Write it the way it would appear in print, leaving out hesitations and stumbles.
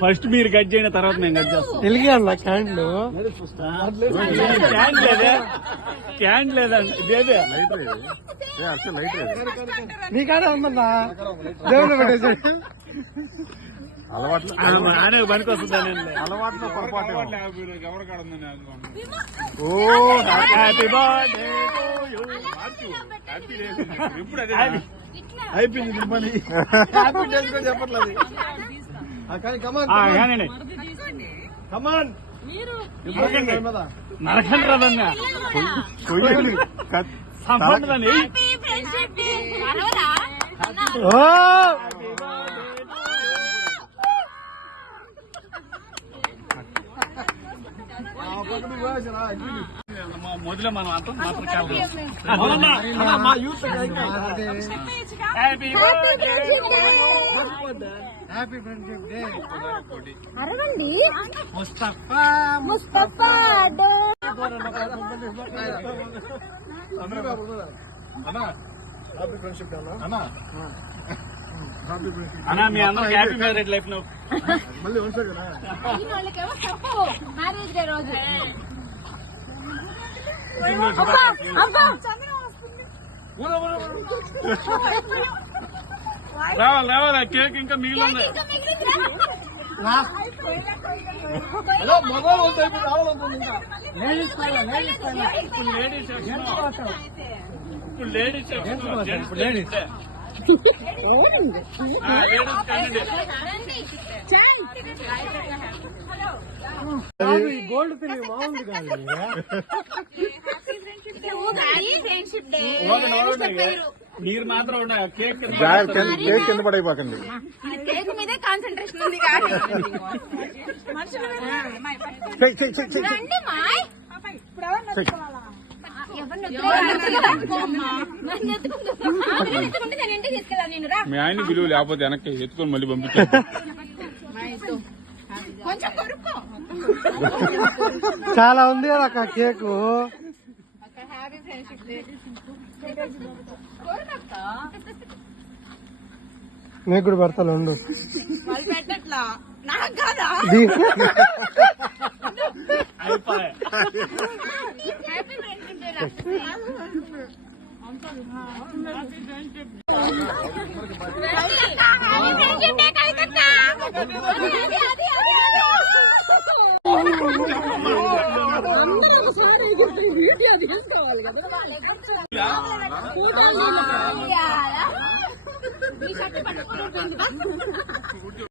First మీరు cut చేయండి, తర్వాత మేము కట్ చేస్తాం. వెలిగాను క్యాండ్లు క్యాన్ లేదా, క్యాన్ లేదండి, ఇదేదే నీకాడే ఉందన్నా దేవుని పెట్టేసి అలవాట్లు పనికి వస్తుందండి. అలవాట్లో పొరపాటు. హ్యాపీ బర్త్డే అయిపోయింది పని. హ్యాపీ డేస్ కూడా చెప్పట్లేదు. కానీ కానండి కమాన్ నరకండి రాదన్నా సంపండి. మొదలే మనం అంతా మాత్రం మా youth happy happy friendship day. అరవండి Mustafa Mustafa day. Happy friendship అన్నా. అన్నా మీ అందరికి హ్యాపీ మ్యారేజ్ లైఫ్. నువ్వు మళ్ళీ ఉంటాయి కదా. వాళ్ళకేమో చెప్పు మ్యారేజ్ డే రోజు. రావాలి రావాలి, కేక్ ఇంకా మిగిలి ఉంది. ఇప్పుడు లేడీస్ సెక్షన్, ఇప్పుడు ladies section, gents ladies gold తిరిగి మామూలు కాదు. మీరు మాత్రం ఉండాలి. కేక్ కేక్ కింద పడైపోకండి. కేక్ మీదే కాన్సన్ట్రేషన్ ఉంది. రండి మాయ్. మీ ఆయన విలువ లేకపోతే వెనక్కి ఎత్తుకొని మళ్ళీ పంపించారు. చాలా ఉంది కదా కేకు. నీకు కూడా పెడతాను ఉండు. వీడియో తీసుకోవాలి కదా. మీ షర్ట్ పట్టుకుంటుంది.